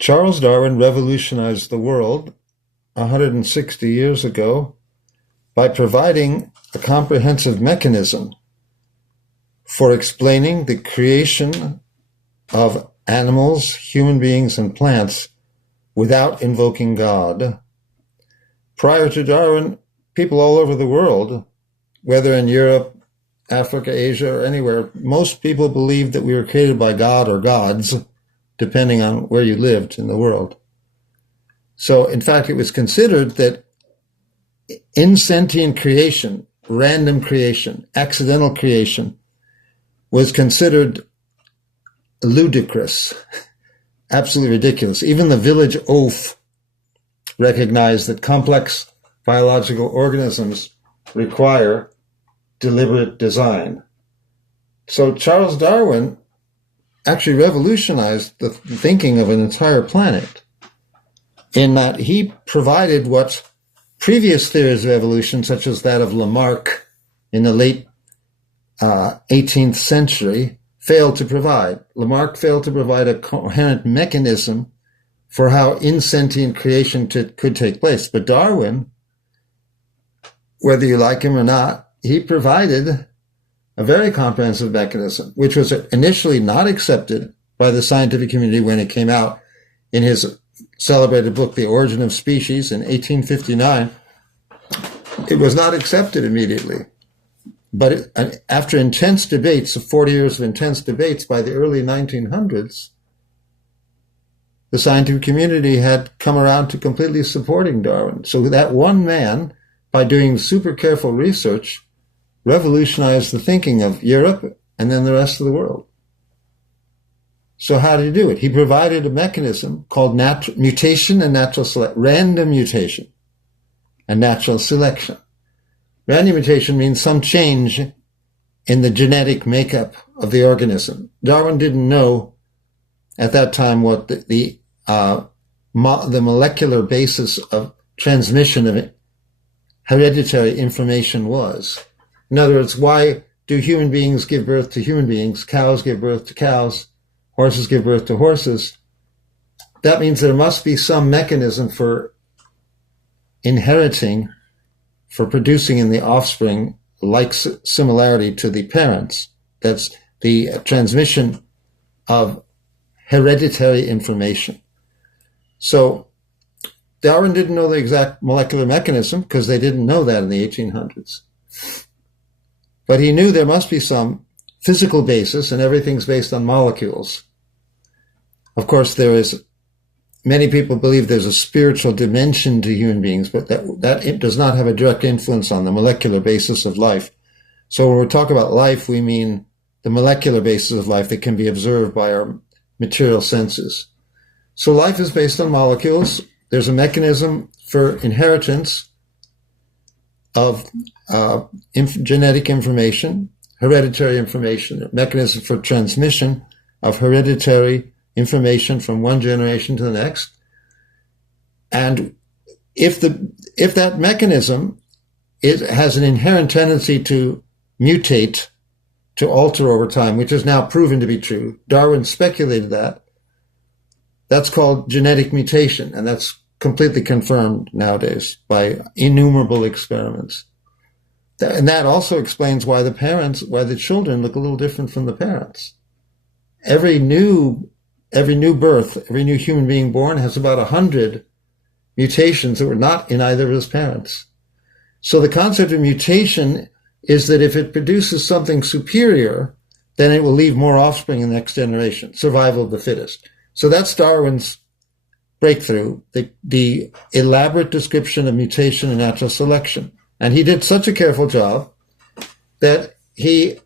Charles Darwin revolutionized the world 160 years ago by providing a comprehensive mechanism for explaining the creation of animals, human beings, and plants without invoking God. Prior to Darwin, people all over the world, whether in Europe, Africa, Asia, or anywhere, most people believed that we were created by God or gods, depending on where you lived in the world. So, in fact, it was considered that insentient creation, random creation, accidental creation, was considered ludicrous, absolutely ridiculous. Even the village oaf recognized that complex biological organisms require deliberate design. So Charles Darwin actually revolutionized the thinking of an entire planet in that he provided what previous theories of evolution, such as that of Lamarck in the late 18th century, failed to provide. Lamarck failed to provide a coherent mechanism for how insentient creation could take place. But Darwin, whether you like him or not, he provided a very comprehensive mechanism, which was initially not accepted by the scientific community when it came out in his celebrated book, The Origin of Species, in 1859. It was not accepted immediately. But after intense debates, 40 years of intense debates, by the early 1900s, the scientific community had come around to completely supporting Darwin. So that one man, by doing super careful research, revolutionized the thinking of Europe and then the rest of the world. So how did he do it? He provided a mechanism called mutation and natural selection, random mutation and natural selection. Random mutation means some change in the genetic makeup of the organism. Darwin didn't know at that time what the molecular basis of transmission of hereditary information was. In other words, why do human beings give birth to human beings? Cows give birth to cows. Horses give birth to horses. That means there must be some mechanism for inheriting, for producing in the offspring like similarity to the parents. That's the transmission of hereditary information. So Darwin didn't know the exact molecular mechanism because they didn't know that in the 1800s. But he knew there must be some physical basis, and everything's based on molecules. Of course, many people believe there's a spiritual dimension to human beings, but that it does not have a direct influence on the molecular basis of life. So when we talk about life, we mean the molecular basis of life that can be observed by our material senses. So life is based on molecules. There's a mechanism for inheritance of genetic information, hereditary information, a mechanism for transmission of hereditary information from one generation to the next. And if that mechanism has an inherent tendency to mutate, to alter over time, which is now proven to be true, Darwin speculated that, that's called genetic mutation, and that's completely confirmed nowadays by innumerable experiments. And that also explains why the children look a little different from the parents. Every new birth, every new human being born has about 100 mutations that were not in either of his parents. So the concept of mutation is that if it produces something superior, then it will leave more offspring in the next generation, survival of the fittest. So that's Darwin's breakthrough, the elaborate description of mutation and natural selection. And he did such a careful job that he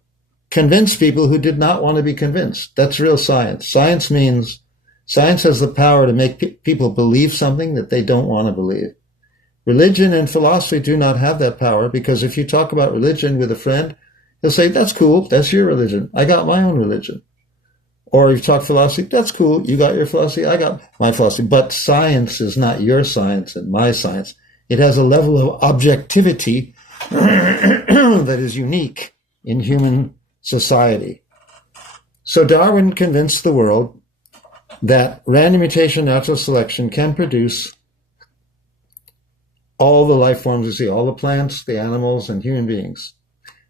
convinced people who did not want to be convinced. That's real science. Science has the power to make people believe something that they don't want to believe. Religion and philosophy do not have that power, because if you talk about religion with a friend, he'll say, that's cool, that's your religion. I got my own religion. Or if you talk philosophy, that's cool, you got your philosophy, I got my philosophy. But science is not your science and my science. It has a level of objectivity that is unique in human society. So Darwin convinced the world that random mutation, natural selection can produce all the life forms we see, all the plants, the animals, and human beings.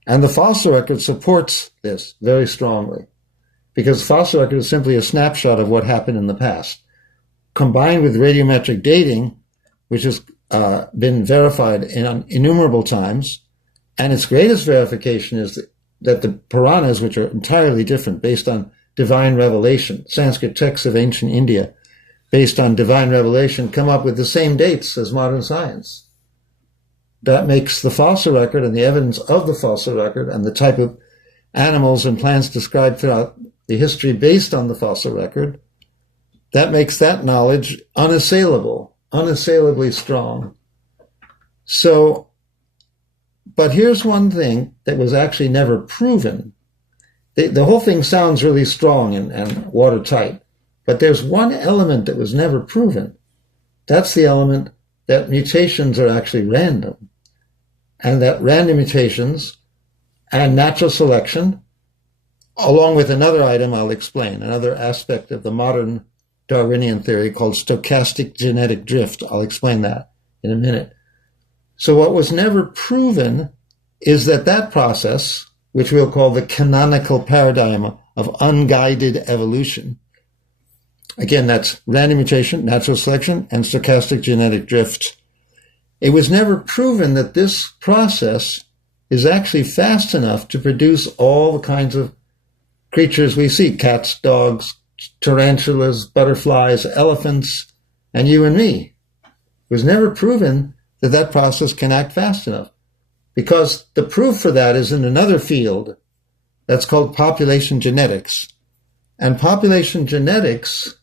And the fossil record supports this very strongly, because fossil record is simply a snapshot of what happened in the past, combined with radiometric dating, which has been verified in innumerable times. And its greatest verification is that the Puranas, which are entirely different, based on divine revelation, Sanskrit texts of ancient India, based on divine revelation, come up with the same dates as modern science. That makes the fossil record and the evidence of the fossil record and the type of animals and plants described throughout the history based on the fossil record, that makes that knowledge unassailable, unassailably strong. So, but here's one thing that was actually never proven. The whole thing sounds really strong and watertight, but there's one element that was never proven. That's the element that mutations are actually random, and that random mutations and natural selection, along with another item I'll explain, another aspect of the modern Darwinian theory called stochastic genetic drift. I'll explain that in a minute. So what was never proven is that process, which we'll call the canonical paradigm of unguided evolution, again, that's random mutation, natural selection, and stochastic genetic drift. It was never proven that this process is actually fast enough to produce all the kinds of creatures we see, cats, dogs, tarantulas, butterflies, elephants, and you and me. It was never proven that process can act fast enough, because the proof for that is in another field that's called population genetics. And population genetics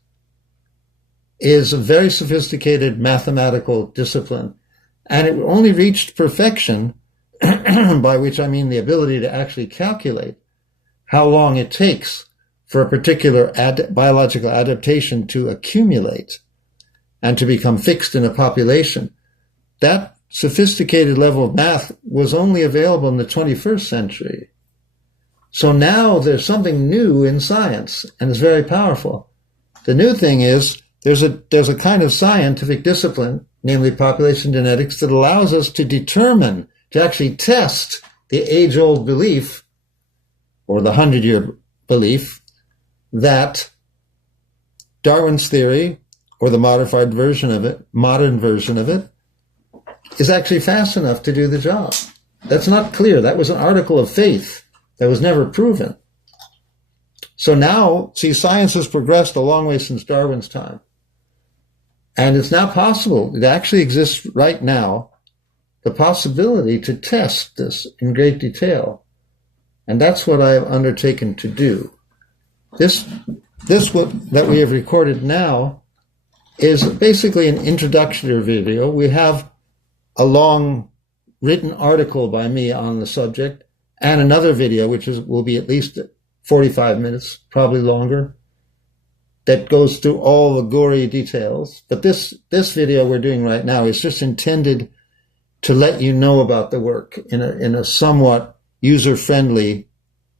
is a very sophisticated mathematical discipline, and it only reached perfection, by which I mean the ability to actually calculate how long it takes for a particular biological adaptation to accumulate and to become fixed in a population. That sophisticated level of math was only available in the 21st century. So now there's something new in science, and it's very powerful. The new thing is there's a kind of scientific discipline, namely population genetics, that allows us to determine, to actually test the age-old belief, or the 100-year belief, that Darwin's theory, or the modified version of it, modern version of it, is actually fast enough to do the job. That's not clear. That was an article of faith that was never proven. So now, see, science has progressed a long way since Darwin's time. And it's now possible, it actually exists right now, the possibility to test this in great detail. And that's what I have undertaken to do. This that we have recorded now is basically an introductory video. We have a long written article by me on the subject, and another video, which will be at least 45 minutes, probably longer, that goes through all the gory details. But this video we're doing right now is just intended to let you know about the work in a somewhat user-friendly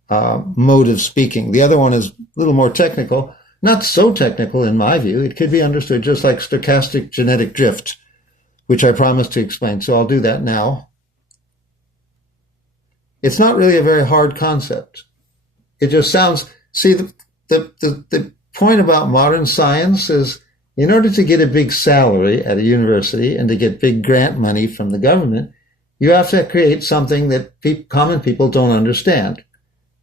mode of speaking. The other one is a little more technical, not so technical in my view. It could be understood just like stochastic genetic drift, which I promised to explain. So I'll do that now. It's not really a very hard concept. It just sounds, see, the point about modern science is, in order to get a big salary at a university and to get big grant money from the government, you have to create something that common people don't understand.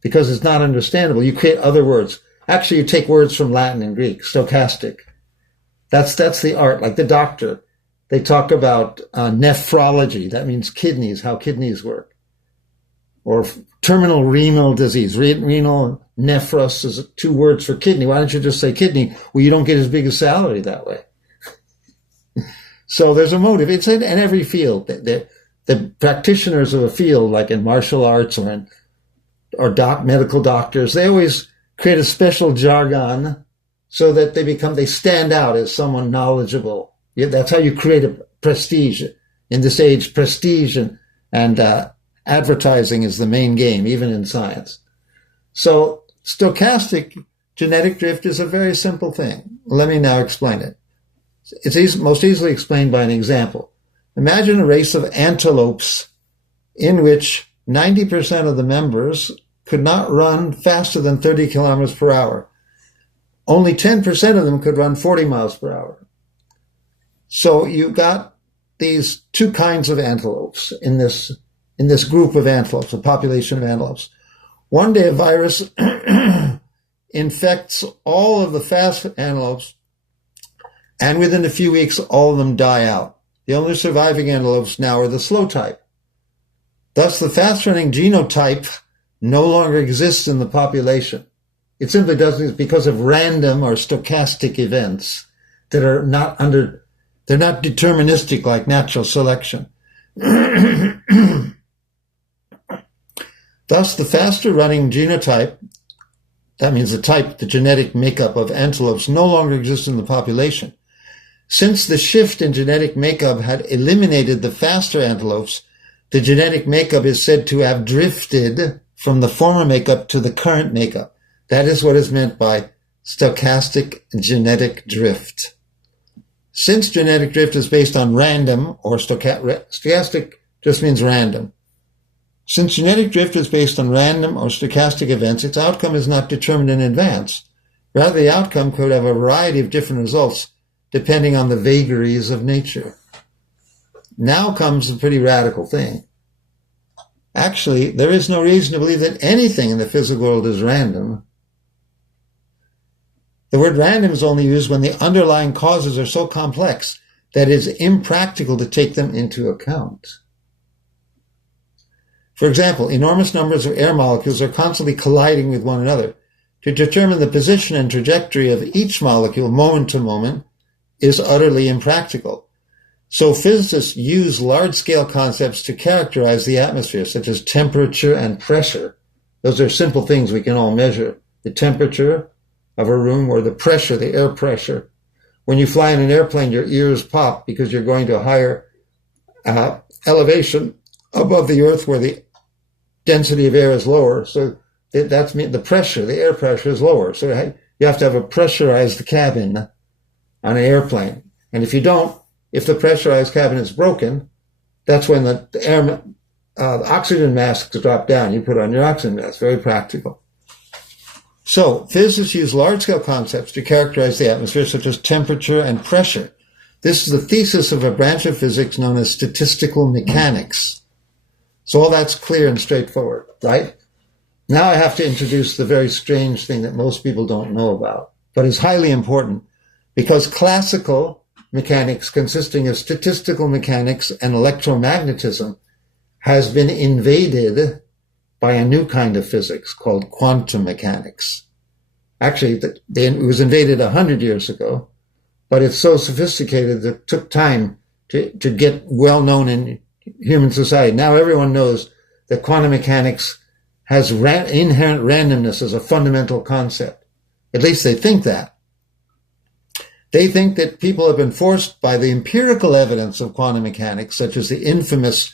Because it's not understandable, you create other words. Actually, you take words from Latin and Greek, stochastic. That's the art, like the doctor. They talk about nephrology. That means kidneys, how kidneys work. Or terminal renal disease. Renal, nephros is two words for kidney. Why don't you just say kidney? Well, you don't get as big a salary that way. So there's a motive. It's in every field. The practitioners of a field, like in martial arts or medical doctors, they always create a special jargon so that they stand out as someone knowledgeable. That's how you create a prestige. In this age, prestige and advertising is the main game, even in science. So stochastic genetic drift is a very simple thing. Let me now explain it. It's most easily explained by an example. Imagine a race of antelopes in which 90% of the members could not run faster than 30 kilometers per hour. Only 10% of them could run 40 miles per hour. So you got these two kinds of antelopes in this group of antelopes, a population of antelopes. One day a virus infects all of the fast antelopes, and within a few weeks, all of them die out. The only surviving antelopes now are the slow type. Thus, the fast-running genotype no longer exists in the population. It simply doesn't because of random or stochastic events that are they're not deterministic like natural selection. Thus, the faster-running genotype, that means the genetic makeup of antelopes, no longer exists in the population. Since the shift in genetic makeup had eliminated the faster antelopes, the genetic makeup is said to have drifted from the former makeup to the current makeup. That is what is meant by stochastic genetic drift. Since genetic drift is based on random, or stochastic just means random. Since genetic drift is based on random or stochastic events, its outcome is not determined in advance. Rather, the outcome could have a variety of different results depending on the vagaries of nature. Now comes a pretty radical thing. Actually, there is no reason to believe that anything in the physical world is random. The word random is only used when the underlying causes are so complex that it is impractical to take them into account. For example, enormous numbers of air molecules are constantly colliding with one another. To determine the position and trajectory of each molecule moment to moment is utterly impractical. So physicists use large-scale concepts to characterize the atmosphere, such as temperature and pressure. Those are simple things we can all measure. The temperature of a room or the pressure, the air pressure. When you fly in an airplane, your ears pop because you're going to a higher elevation above the earth where the density of air is lower. So that's the pressure, the air pressure is lower. So you have to have a pressurized cabin on an airplane. And if the pressurized cabin is broken, that's when the oxygen masks drop down. You put on your oxygen mask. Very practical. So physicists use large-scale concepts to characterize the atmosphere, such as temperature and pressure. This is the thesis of a branch of physics known as statistical mechanics. So all that's clear and straightforward, right? Now I have to introduce the very strange thing that most people don't know about, but is highly important, because classical mechanics, consisting of statistical mechanics and electromagnetism, has been invaded by a new kind of physics called quantum mechanics. Actually, it was invaded 100 years ago, but it's so sophisticated that it took time to get well known in human society. Now everyone knows that quantum mechanics has inherent randomness as a fundamental concept. At least they think that. They think that people have been forced by the empirical evidence of quantum mechanics, such as the infamous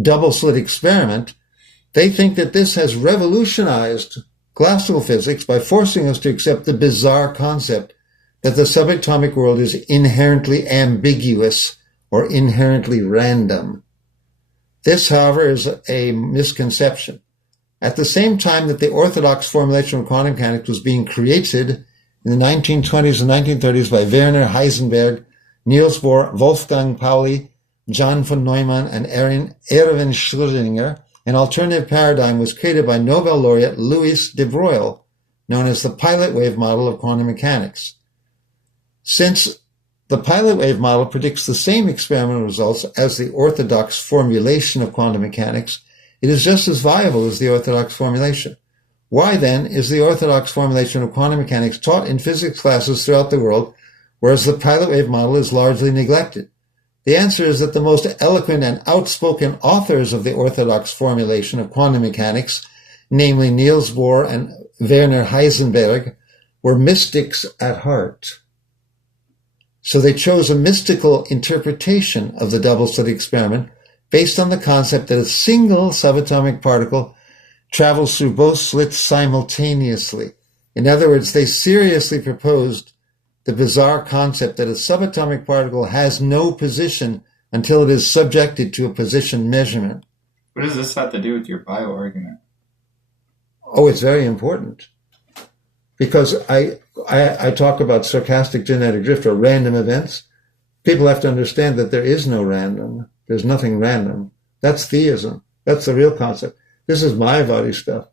double-slit experiment. They think that this has revolutionized classical physics by forcing us to accept the bizarre concept that the subatomic world is inherently ambiguous or inherently random. This, however, is a misconception. At the same time that the orthodox formulation of quantum mechanics was being created in the 1920s and 1930s by Werner Heisenberg, Niels Bohr, Wolfgang Pauli, John von Neumann, and Erwin Schrödinger, an alternative paradigm was created by Nobel laureate Louis de Broglie, known as the pilot wave model of quantum mechanics. Since the pilot wave model predicts the same experimental results as the orthodox formulation of quantum mechanics, it is just as viable as the orthodox formulation. Why, then, is the orthodox formulation of quantum mechanics taught in physics classes throughout the world, whereas the pilot wave model is largely neglected? The answer is that the most eloquent and outspoken authors of the orthodox formulation of quantum mechanics, namely Niels Bohr and Werner Heisenberg, were mystics at heart. So they chose a mystical interpretation of the double-slit experiment based on the concept that a single subatomic particle travels through both slits simultaneously. In other words, they seriously proposed the bizarre concept that a subatomic particle has no position until it is subjected to a position measurement. What does this have to do with your bio-argument? Oh, it's very important. Because I talk about stochastic genetic drift or random events. People have to understand that there is no random. There's nothing random. That's theism. That's the real concept. This is Mayavadi stuff.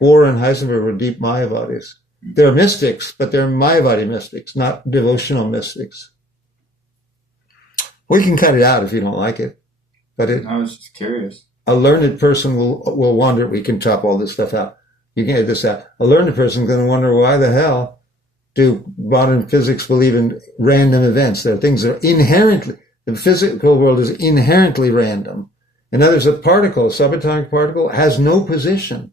Bohr and Heisenberg were deep Mayavadis. They're mystics, but they're Mayavadi mystics, not devotional mystics. We can cut it out if you don't like it. But I was just curious. A learned person will wonder. We can chop all this stuff out. You can get this out. A learned person is going to wonder, why the hell do modern physics believe in random events? There are things that are inherently, the physical world is inherently random. In other words, a particle, a subatomic particle, has no position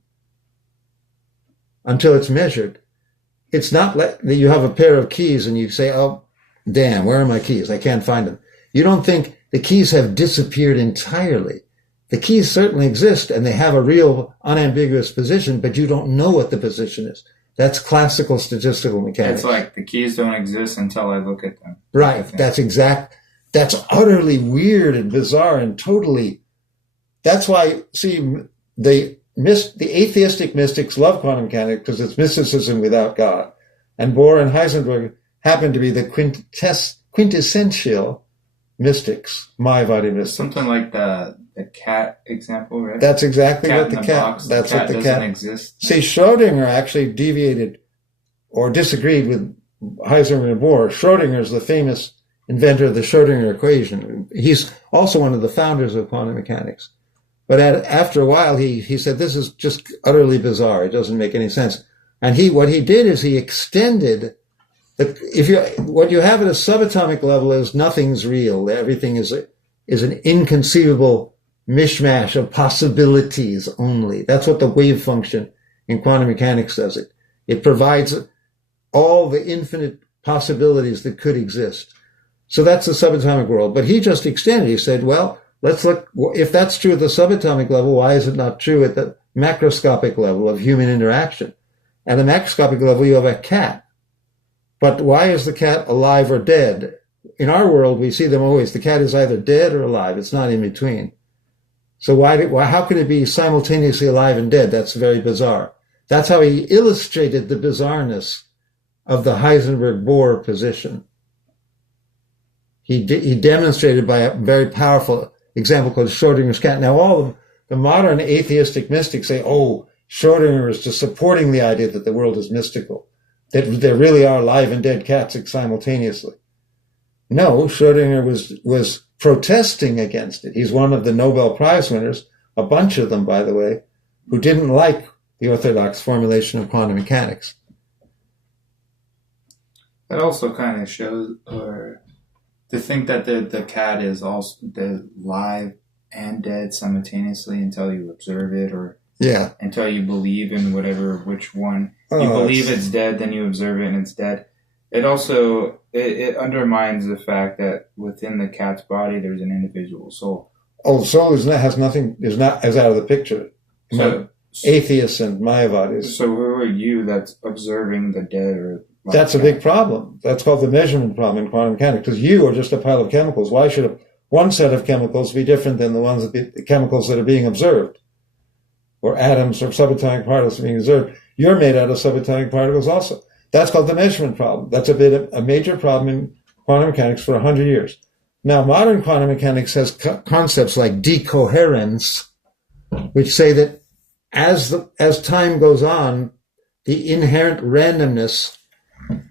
until it's measured. It's not like that you have a pair of keys and you say, oh, damn, where are my keys? I can't find them. You don't think the keys have disappeared entirely. The keys certainly exist and they have a real unambiguous position, but you don't know what the position is. That's classical statistical mechanics. It's like the keys don't exist until I look at them. Right. That's utterly weird and bizarre and totally. That's why, see, the atheistic mystics love quantum mechanics because it's mysticism without God. And Bohr and Heisenberg happen to be the quintessential mystics, Mayavadi mystics. Something like the cat example, right? That's exactly what the cat. Box. That's what the cat doesn't exist. See, Schrodinger actually deviated or disagreed with Heisenberg and Bohr. Schrodinger is the famous inventor of the Schrodinger equation. He's also one of the founders of quantum mechanics. But after a while, he said, this is just utterly bizarre. It doesn't make any sense. And what he did is he extended what you have at a subatomic level is nothing's real. Everything is an inconceivable mishmash of possibilities only. That's what the wave function in quantum mechanics does. It provides all the infinite possibilities that could exist. So that's the subatomic world. But he just extended. He said, well, let's look, if that's true at the subatomic level, why is it not true at the macroscopic level of human interaction? At the macroscopic level, you have a cat. But why is the cat alive or dead? In our world, we see them always. The cat is either dead or alive. It's not in between. So how can it be simultaneously alive and dead? That's very bizarre. That's how he illustrated the bizarreness of the Heisenberg-Bohr position. He demonstrated by a very powerful example called Schrodinger's cat. Now, all of the modern atheistic mystics say, oh, Schrodinger is just supporting the idea that the world is mystical, that there really are live and dead cats simultaneously. No, Schrodinger was protesting against it. He's one of the Nobel Prize winners, a bunch of them, by the way, who didn't like the orthodox formulation of quantum mechanics. That also kind of shows, or to think that the cat is also live and dead simultaneously until you observe it, or until you believe in which one. You believe it's dead, then you observe it and it's dead. It also, it undermines the fact that within the cat's body there's an individual soul. Oh, soul is not out of the picture. So, atheists and Mayavadis. So who are you that's observing the dead or that's a big problem. That's called the measurement problem in quantum mechanics, because you are just a pile of chemicals. Why should one set of chemicals be different than the chemicals that are being observed? Or atoms or subatomic particles being observed. You're made out of subatomic particles also. That's called the measurement problem. That's a major problem in quantum mechanics for 100 years. Now, modern quantum mechanics has concepts like decoherence, which say that as time goes on, the inherent randomness,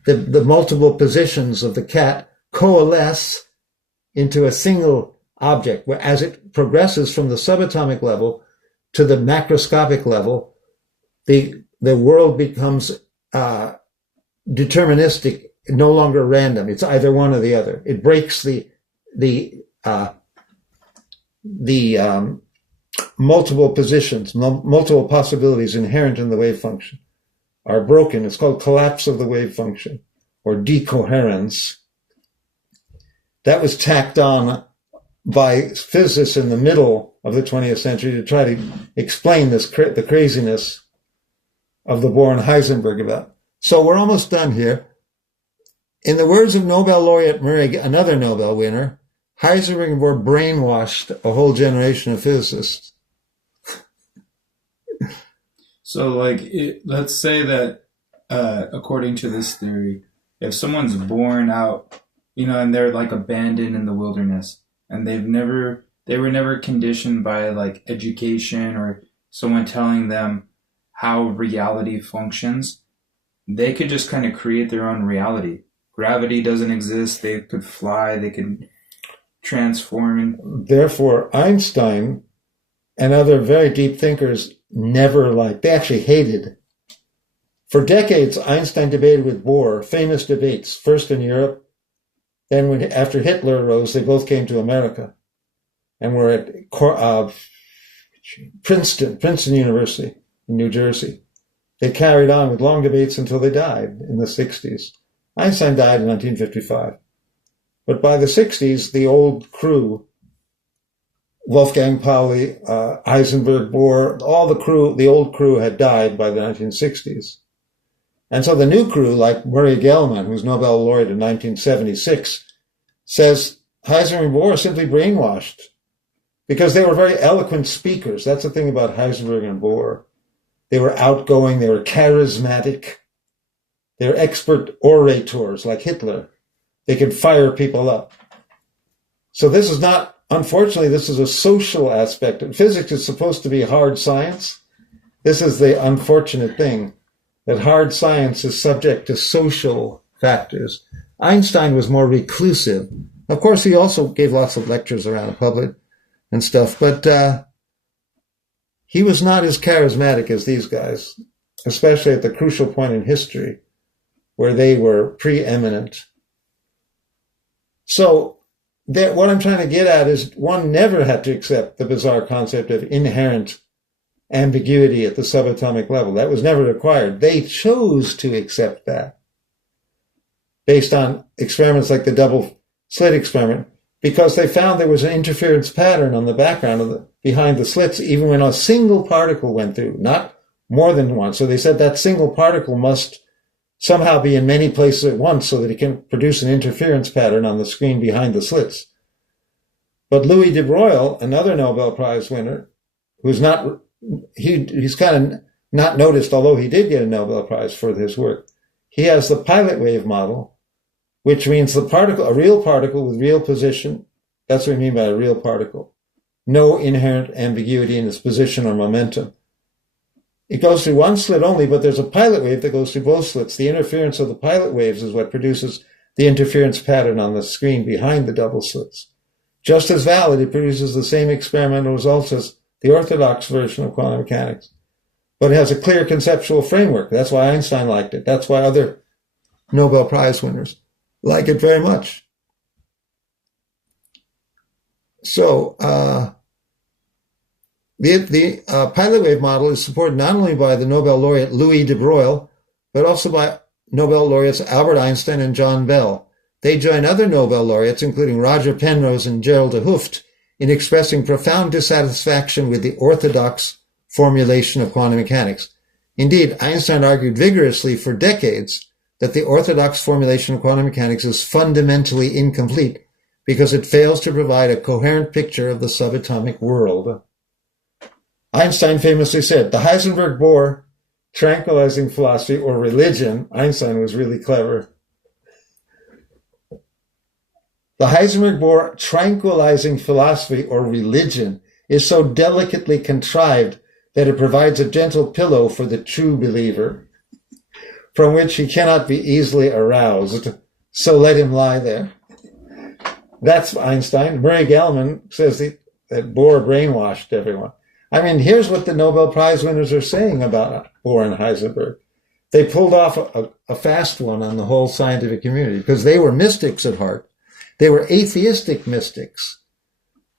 the multiple positions of the cat coalesce into a single object, where as it progresses from the subatomic level to the macroscopic level, the world becomes deterministic, no longer random. It's either one or the other. It breaks the multiple positions, multiple possibilities inherent in the wave function are broken. It's called collapse of the wave function, or decoherence. That was tacked on by physicists in the middle of the 20th century to try to explain the craziness of the Bohr and Heisenberg event. So we're almost done here. In the words of Nobel laureate Murray, another Nobel winner, Heisenberg and Bohr brainwashed a whole generation of physicists. So, let's say that, according to this theory, if someone's born out, and they're abandoned in the wilderness, and they were never conditioned by education or someone telling them how reality functions, they could just kind of create their own reality. Gravity doesn't exist. They could fly. They could transform. Therefore, Einstein and other very deep thinkers they actually hated. For decades, Einstein debated with Bohr, famous debates, first in Europe, then after Hitler arose, they both came to America and were at Princeton University in New Jersey. They carried on with long debates until they died in the 60s. Einstein died in 1955. But by the 60s, the old crew, Wolfgang Pauli, Heisenberg, Bohr, the old crew had died by the 1960s. And so the new crew, like Murray Gell-Mann, who's Nobel laureate in 1976, says Heisenberg and Bohr are simply brainwashed because they were very eloquent speakers. That's the thing about Heisenberg and Bohr. They were outgoing, they were charismatic, they were expert orators like Hitler. They could fire people up. So this is not, unfortunately, this is a social aspect. Physics is supposed to be hard science. This is the unfortunate thing, that hard science is subject to social factors. Einstein was more reclusive. Of course, he also gave lots of lectures around the public and stuff, but he was not as charismatic as these guys, especially at the crucial point in history where they were preeminent. So what I'm trying to get at is one never had to accept the bizarre concept of inherent ambiguity at the subatomic level. That was never required. They chose to accept that based on experiments like the double slit experiment, because they found there was an interference pattern on the background behind the slits, even when a single particle went through, not more than one. So they said that single particle must somehow be in many places at once so that it can produce an interference pattern on the screen behind the slits. But Louis de Broglie, another Nobel Prize winner, who's he's kind of not noticed, although he did get a Nobel Prize for his work. He has the pilot wave model, which means a real particle with real position. That's what we mean by a real particle. No inherent ambiguity in its position or momentum. It goes through one slit only, but there's a pilot wave that goes through both slits. The interference of the pilot waves is what produces the interference pattern on the screen behind the double slits. Just as valid, it produces the same experimental results as the orthodox version of quantum mechanics. But it has a clear conceptual framework. That's why Einstein liked it. That's why other Nobel Prize winners like it very much. So, the pilot wave model is supported not only by the Nobel laureate Louis de Broglie, but also by Nobel laureates Albert Einstein and John Bell. They join other Nobel laureates, including Roger Penrose and Gerald de Hooft, in expressing profound dissatisfaction with the orthodox formulation of quantum mechanics. Indeed, Einstein argued vigorously for decades that the orthodox formulation of quantum mechanics is fundamentally incomplete because it fails to provide a coherent picture of the subatomic world. Einstein famously said, the Heisenberg-Bohr tranquilizing philosophy or religion, Einstein was really clever. The Heisenberg-Bohr tranquilizing philosophy or religion is so delicately contrived that it provides a gentle pillow for the true believer, from which he cannot be easily aroused. So let him lie there. That's Einstein. Murray Gell-Mann says that Bohr brainwashed everyone. I mean, here's what the Nobel Prize winners are saying about Bohr and Heisenberg. They pulled off a fast one on the whole scientific community because they were mystics at heart. They were atheistic mystics,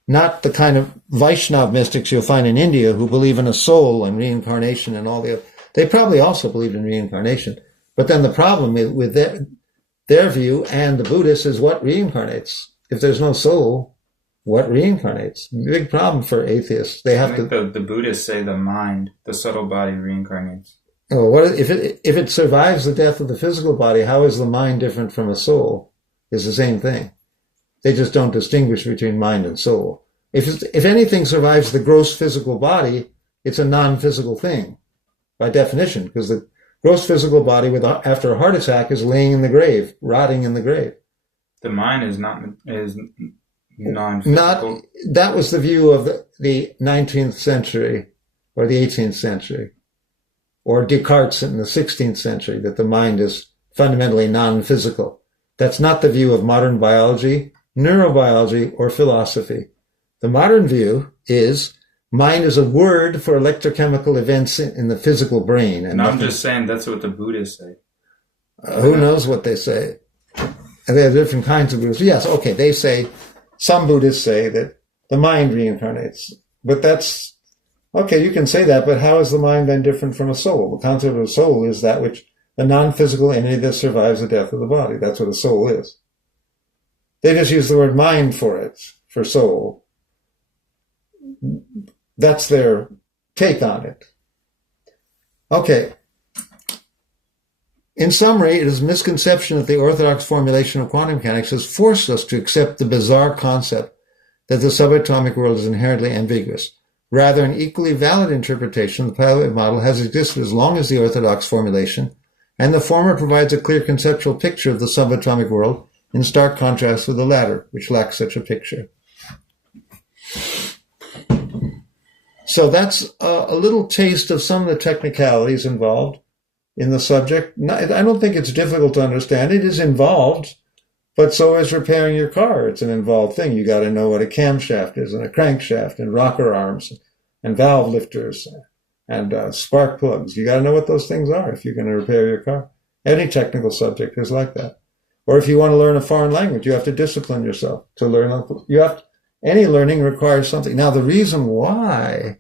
not the kind of Vaishnav mystics you'll find in India who believe in a soul and reincarnation and all the other. They probably also believed in reincarnation. But then the problem with their view and the Buddhists is what reincarnates. If there's no soul, What reincarnates? Big problem for atheists. They have the Buddhists say the mind, the subtle body reincarnates. Oh, what if it survives the death of the physical body? How is the mind different from a soul? It's the same thing. They just don't distinguish between mind and soul. If anything survives the gross physical body, it's a non-physical thing by definition, because the gross physical body after a heart attack is laying in the grave, rotting in the grave. The mind is non-physical. That was the view of the 19th century or the 18th century, or Descartes in the 16th century, that the mind is fundamentally non-physical. That's not the view of modern biology, neurobiology, or philosophy. The modern view is mind is a word for electrochemical events in the physical brain. And I'm just saying that's what the Buddhists say. Who knows what they say? And there are different kinds of Buddhists. Yes, okay, they say, some Buddhists say that the mind reincarnates. But that's, okay, you can say that, but how is the mind then different from a soul? The concept of a soul is that which, a non-physical entity that survives the death of the body. That's what a soul is. They just use the word mind for it, for soul. That's their take on it. Okay. In summary, it is a misconception that the orthodox formulation of quantum mechanics has forced us to accept the bizarre concept that the subatomic world is inherently ambiguous. Rather, an equally valid interpretation, the Pilot model, has existed as long as the orthodox formulation, and the former provides a clear conceptual picture of the subatomic world in stark contrast with the latter, which lacks such a picture. So that's a little taste of some of the technicalities involved in the subject. I don't think it's difficult to understand. It is involved, but so is repairing your car. It's an involved thing. You got to know what a camshaft is, and a crankshaft, and rocker arms, and valve lifters, and spark plugs. You got to know what those things are if you're going to repair your car. Any technical subject is like that. Or if you want to learn a foreign language, you have to discipline yourself to learn. Any learning requires something. Now, the reason why,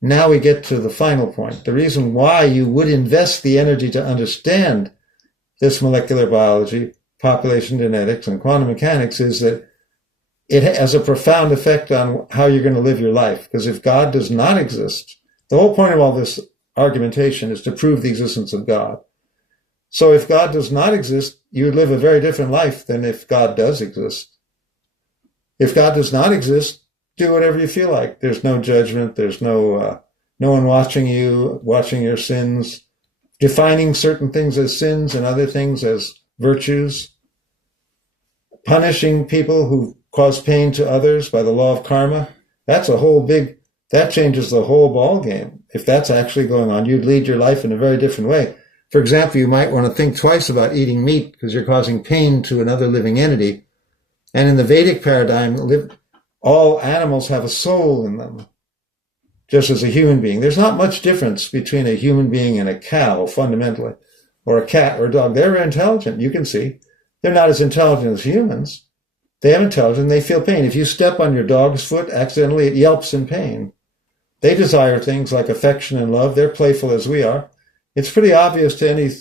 now we get to the final point. The reason why you would invest the energy to understand this molecular biology, population genetics, and quantum mechanics is that it has a profound effect on how you're going to live your life. Because if God does not exist, the whole point of all this argumentation is to prove the existence of God. So if God does not exist, you would live a very different life than if God does exist. If God does not exist, do whatever you feel like. There's no judgment. There's no one watching you, watching your sins, defining certain things as sins and other things as virtues, punishing people who cause pain to others by the law of karma. That changes the whole ball game. If that's actually going on, you'd lead your life in a very different way. For example, you might want to think twice about eating meat because you're causing pain to another living entity. And in the Vedic paradigm, all animals have a soul in them, just as a human being. There's not much difference between a human being and a cow, fundamentally, or a cat or a dog. They're intelligent, you can see. They're not as intelligent as humans. They have intelligence, they feel pain. If you step on your dog's foot accidentally, it yelps in pain. They desire things like affection and love. They're playful as we are. It's pretty obvious to any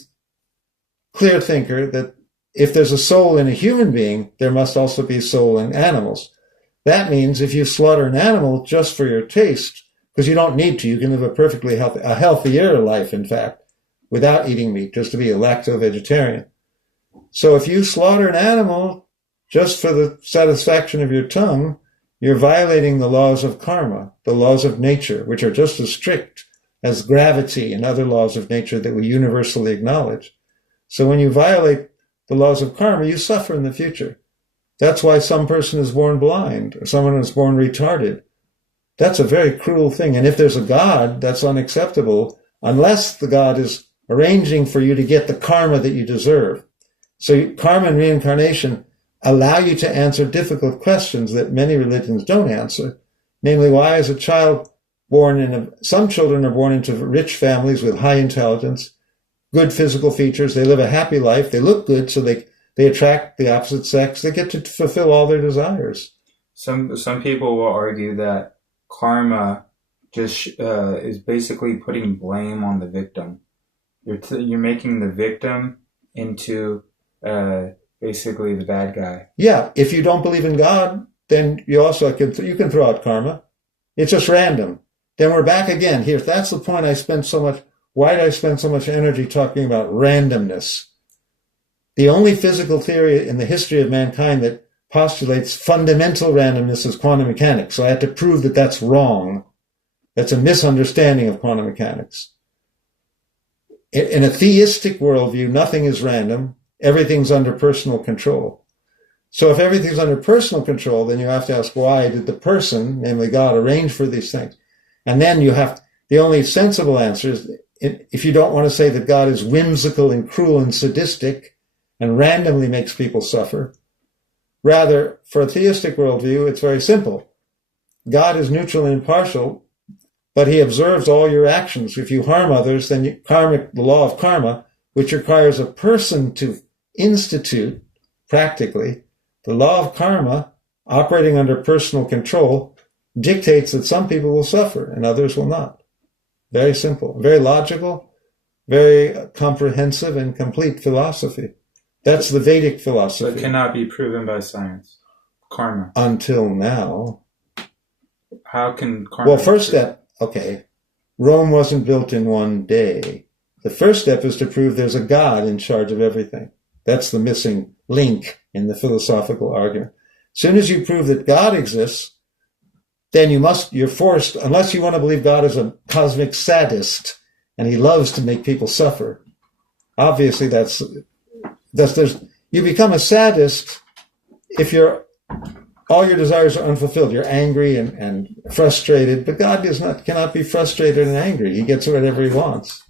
clear thinker that if there's a soul in a human being, there must also be soul in animals. That means if you slaughter an animal just for your taste, because you don't need to, you can live a healthier life, in fact, without eating meat, just to be a lacto-vegetarian. So if you slaughter an animal just for the satisfaction of your tongue, you're violating the laws of karma, the laws of nature, which are just as strict as gravity and other laws of nature that we universally acknowledge. So when you violate the laws of karma, you suffer in the future. That's why some person is born blind or someone is born retarded. That's a very cruel thing. And if there's a God, that's unacceptable unless the God is arranging for you to get the karma that you deserve. So karma and reincarnation allow you to answer difficult questions that many religions don't answer. Namely, why is a child some children are born into rich families with high intelligence, good physical features. They live a happy life. They look good, so they attract the opposite sex. They get to fulfill all their desires. Some people will argue that karma just is basically putting blame on the victim. You're making the victim into basically the bad guy. Yeah, if you don't believe in God, then you also you can throw out karma. It's just random. Then we're back again here. That's the point I spent so much. Why did I spend so much energy talking about randomness? The only physical theory in the history of mankind that postulates fundamental randomness is quantum mechanics. So I had to prove that that's wrong. That's a misunderstanding of quantum mechanics. In a theistic worldview, nothing is random. Everything's under personal control. So if everything's under personal control, then you have to ask, why did the person, namely God, arrange for these things? And then the only sensible answer is, if you don't want to say that God is whimsical and cruel and sadistic and randomly makes people suffer, rather, for a theistic worldview, it's very simple. God is neutral and impartial, but he observes all your actions. If you harm others, then the law of karma, which requires a person to institute, practically, the law of karma, operating under personal control, dictates that some people will suffer and others will not. Very simple, very logical, very comprehensive and complete philosophy. That's the Vedic philosophy. So it cannot be proven by science. Karma. Until now. How can karma... Well, first step, okay, Rome wasn't built in one day. The first step is to prove there's a God in charge of everything. That's the missing link in the philosophical argument. As soon as you prove that God exists, then you're forced, unless you want to believe God is a cosmic sadist and he loves to make people suffer. Obviously, you become a sadist if all your desires are unfulfilled. You're angry and frustrated, but God cannot be frustrated and angry. He gets whatever he wants.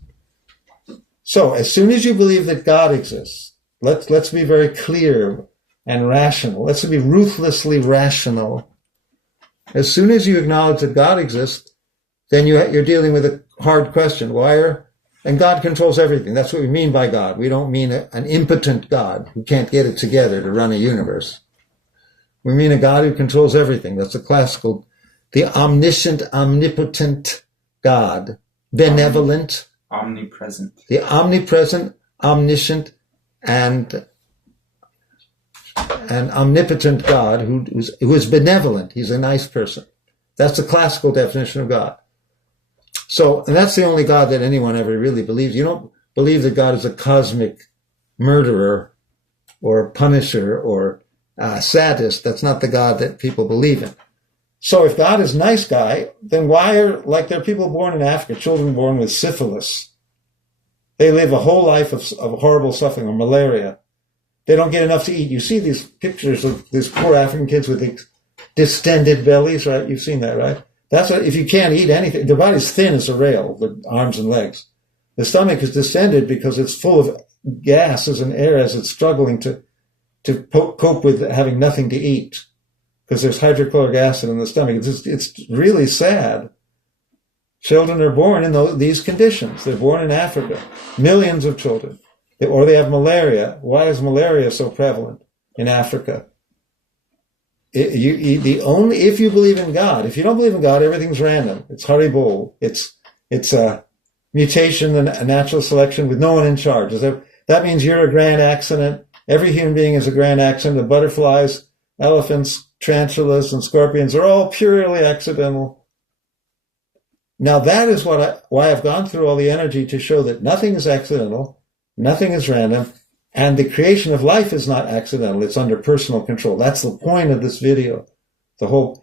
So as soon as you believe that God exists, let's be very clear and rational. Let's be ruthlessly rational. As soon as you acknowledge that God exists, then you're dealing with a hard question. And God controls everything. That's what we mean by God. We don't mean an impotent God who can't get it together to run a universe. We mean a God who controls everything. That's the omniscient, omnipotent God. Benevolent. Omnipresent. The omnipresent, omniscient, and an omnipotent God who is benevolent. He's a nice person. That's the classical definition of God. So, and that's the only God that anyone ever really believes. You don't believe that God is a cosmic murderer or punisher or sadist. That's not the God that people believe in. So if God is a nice guy, then there are people born in Africa, children born with syphilis. They live a whole life of horrible suffering, or malaria. They don't get enough to eat. You see these pictures of these poor African kids with distended bellies, right? You've seen that, right? That's what, if you can't eat anything, their body's thin as a rail, the arms and legs. The stomach is distended because it's full of gases and air as it's struggling to cope with having nothing to eat, because there's hydrochloric acid in the stomach. It's really sad. Children are born in these conditions. They're born in Africa. Millions of children. Or they have malaria. Why is malaria so prevalent in Africa? If you believe in God, if you don't believe in God, everything's random. It's Haribol. It's a mutation and a natural selection with no one in charge. That means you're a grand accident. Every human being is a grand accident. The butterflies, elephants, tarantulas, and scorpions are all purely accidental. Now that is why I've gone through all the energy to show that nothing is accidental. Nothing is random, and the creation of life is not accidental. It's under personal control. That's the point of this video. The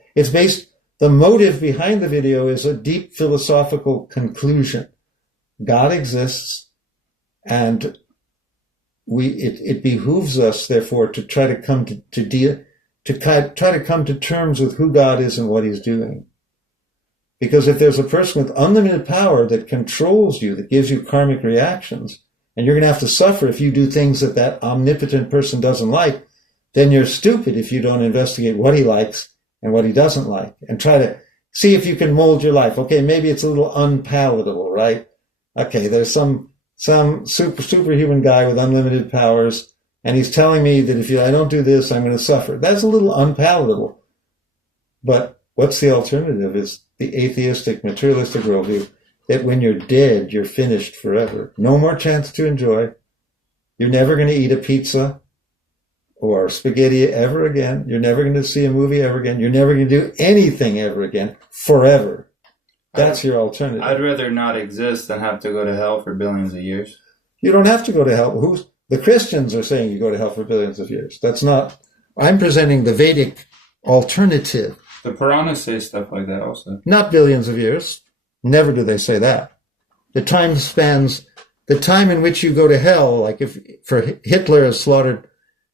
motive behind the video is a deep philosophical conclusion. God exists, and it behooves us, therefore, to try to come to come to terms with who God is and what he's doing. Because if there's a person with unlimited power that controls you, that gives you karmic reactions, and you're going to have to suffer if you do things that omnipotent person doesn't like, then you're stupid if you don't investigate what he likes and what he doesn't like and try to see if you can mold your life. Okay, maybe it's a little unpalatable, right? Okay, there's some superhuman guy with unlimited powers, and he's telling me that if I don't do this, I'm going to suffer. That's a little unpalatable. But what's the alternative? Is the atheistic, materialistic worldview that when you're dead, you're finished forever. No more chance to enjoy. You're never going to eat a pizza. or spaghetti ever again. You're never going to see a movie ever again. You're never going to do anything ever again, forever. That's your alternative. I'd rather not exist than have to go to hell for billions of years. You don't have to go to hell. The Christians are saying you go to hell for billions of years. That's not... I'm presenting the Vedic alternative. The Puranas say stuff like that also. Not billions of years. Never do they say that. The time spans... The time in which you go to hell, like if for Hitler has slaughtered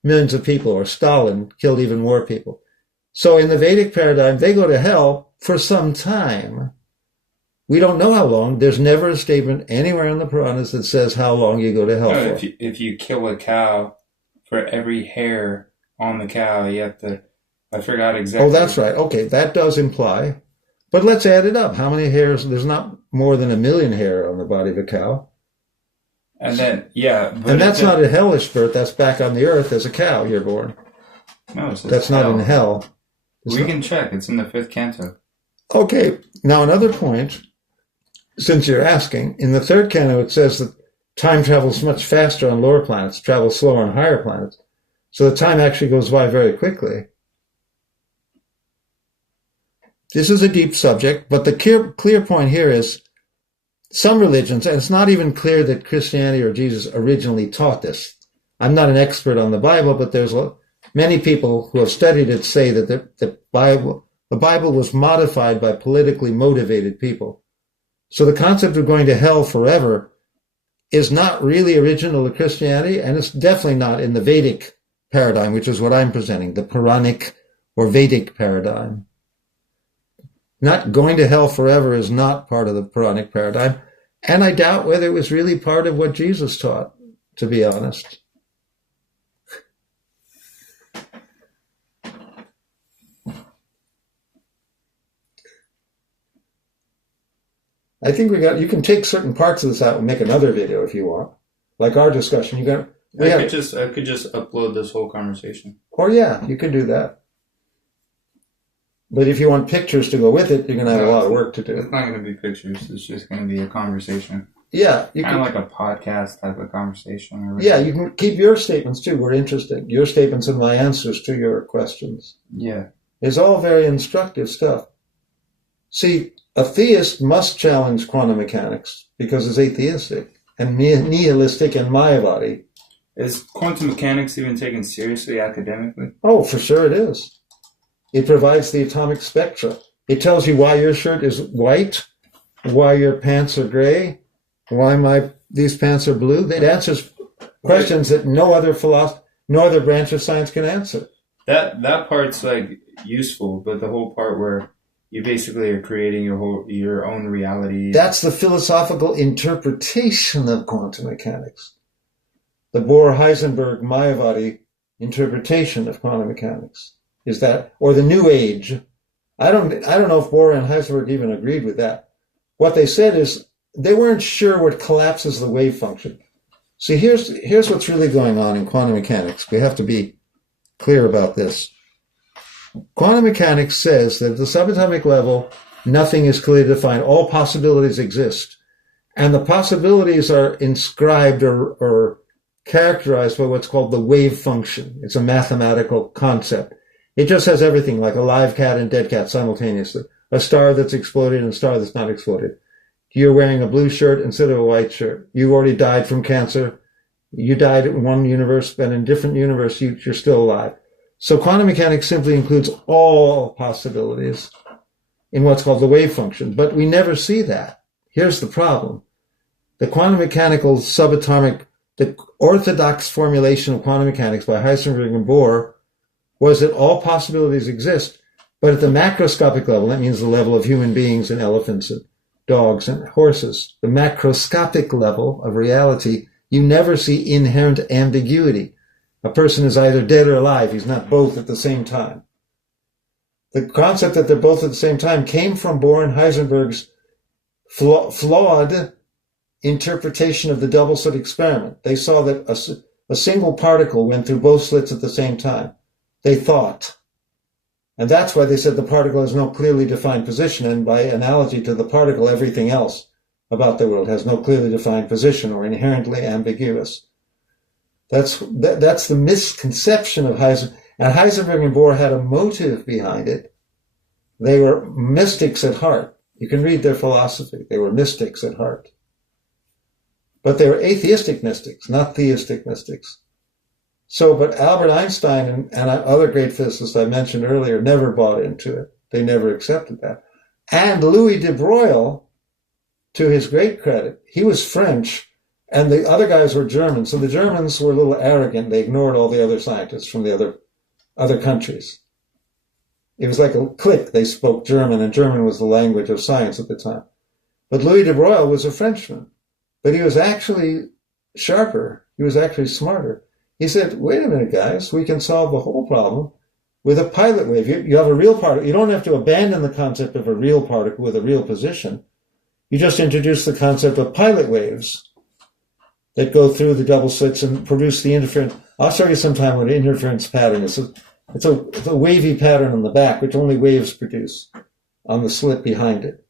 millions of people, or Stalin killed even more people. So in the Vedic paradigm, they go to hell for some time. We don't know how long. There's never a statement anywhere in the Puranas that says how long you go to hell for. If you kill a cow, for every hair on the cow, you have to... I forgot exactly. Oh, that's right. Okay, that does imply. But let's add it up. How many hairs? There's not more than 1 million hair on the body of a cow. And then, yeah. And that's not a hellish birth. That's back on the earth as a cow you're born. No, it's that's not in hell. We can check. It's in the 5th canto. Okay. Now, another point, since you're asking, in the 3rd canto, it says that time travels much faster on lower planets, travels slower on higher planets. So the time actually goes by very quickly. This is a deep subject, but the clear point here is some religions, and it's not even clear that Christianity or Jesus originally taught this. I'm not an expert on the Bible, but there's many people who have studied it say that the Bible was modified by politically motivated people. So the concept of going to hell forever is not really original to Christianity, and it's definitely not in the Vedic paradigm, which is what I'm presenting, the Puranic or Vedic paradigm. Not going to hell forever is not part of the Puranic paradigm, and I doubt whether it was really part of what Jesus taught, to be honest. I think you can take certain parts of this out and make another video if you want. Like our discussion, I could just upload this whole conversation. Or yeah, you could do that. But if you want pictures to go with it, you're going to have a lot of work to do. It's not going to be pictures. It's just going to be a conversation. Yeah. Kind of like a podcast type of conversation. Or yeah, you can keep your statements too. We're interesting. Your statements and my answers to your questions. Yeah. It's all very instructive stuff. See, a theist must challenge quantum mechanics because it's atheistic and nihilistic and Mayavadi. Is quantum mechanics even taken seriously academically? Oh, for sure it is. It provides the atomic spectra. It tells you why your shirt is white, why your pants are gray, why these pants are blue. It answers questions that no other branch of science can answer. That part's like useful, but the whole part where you basically are creating your own reality. That's the philosophical interpretation of quantum mechanics. The Bohr-Heisenberg Mayavadi interpretation of quantum mechanics. Is that, or the New Age? I don't know if Bohr and Heisenberg even agreed with that. What they said is they weren't sure what collapses the wave function. See, here's what's really going on in quantum mechanics. We have to be clear about this. Quantum mechanics says that at the subatomic level, nothing is clearly defined. All possibilities exist. And the possibilities are inscribed or characterized by what's called the wave function. It's a mathematical concept. It just has everything, like a live cat and dead cat simultaneously. A star that's exploded and a star that's not exploded. You're wearing a blue shirt instead of a white shirt. You already died from cancer. You died in one universe, but in a different universe, you're still alive. So quantum mechanics simply includes all possibilities in what's called the wave function. But we never see that. Here's the problem. The quantum mechanical subatomic, the orthodox formulation of quantum mechanics by Heisenberg and Bohr was that all possibilities exist, but at the macroscopic level, that means the level of human beings and elephants and dogs and horses, the macroscopic level of reality, you never see inherent ambiguity. A person is either dead or alive. He's not both at the same time. The concept that they're both at the same time came from Bohr and Heisenberg's flawed interpretation of the double-slit experiment. They saw that a single particle went through both slits at the same time. They thought. And that's why they said the particle has no clearly defined position, and by analogy to the particle, everything else about the world has no clearly defined position or inherently ambiguous. That's the misconception of Heisenberg. And Heisenberg and Bohr had a motive behind it. They were mystics at heart. You can read their philosophy. They were mystics at heart. But they were atheistic mystics, not theistic mystics. So, but Albert Einstein and other great physicists I mentioned earlier never bought into it. They never accepted that. And Louis de Broglie, to his great credit, he was French, and the other guys were German. So the Germans were a little arrogant. They ignored all the other scientists from the other countries. It was like a clique. They spoke German, and German was the language of science at the time. But Louis de Broglie was a Frenchman, but he was actually sharper. He was actually smarter. He said, wait a minute, guys, we can solve the whole problem with a pilot wave. You have a real particle. You don't have to abandon the concept of a real particle with a real position. You just introduce the concept of pilot waves that go through the double slits and produce the interference. I'll show you sometime what an interference pattern is. It's a wavy pattern on the back, which only waves produce on the slit behind it,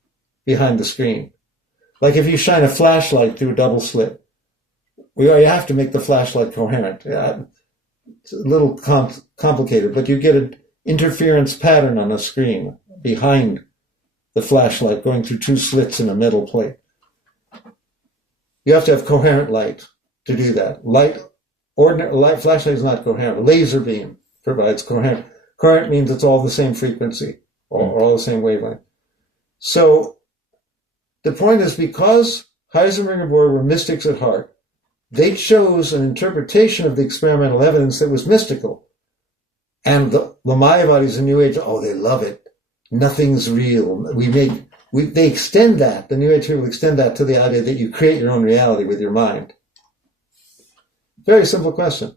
behind the screen. Like if you shine a flashlight through a double slit, you have to make the flashlight coherent. Yeah, it's a little complicated, but you get an interference pattern on a screen behind the flashlight going through two slits in a metal plate. You have to have coherent light to do that. Ordinary light, flashlight is not coherent. A laser beam provides coherent. Coherent means it's all the same frequency or all the same wavelength. So the point is, because Heisenberg and Bohr were mystics at heart, they chose an interpretation of the experimental evidence that was mystical. And the Mayavadis in New Age, they love it. Nothing's real. They extend that. The New Age people extend that to the idea that you create your own reality with your mind. Very simple question.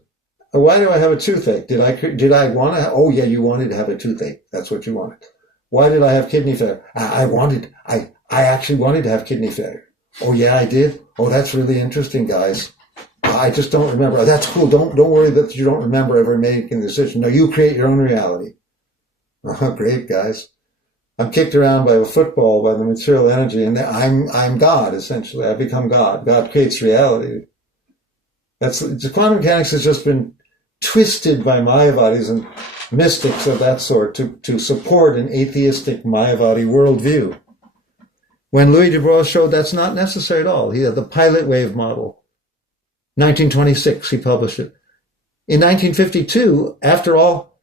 Why do I have a toothache? Did I want to? Oh yeah, you wanted to have a toothache. That's what you wanted. Why did I have kidney failure? I actually wanted to have kidney failure. Oh yeah, I did. Oh, that's really interesting, guys. I just don't remember. That's cool. Don't worry that you don't remember ever making the decision. No, you create your own reality. Oh, great, guys. I'm kicked around by a football, by the material energy, and I'm God, essentially. I become God. God creates reality. Quantum mechanics has just been twisted by Mayavadis and mystics of that sort to support an atheistic Mayavadi worldview. When Louis de Broglie showed that's not necessary at all. He had the pilot wave model. 1926, he published it. In 1952, after all,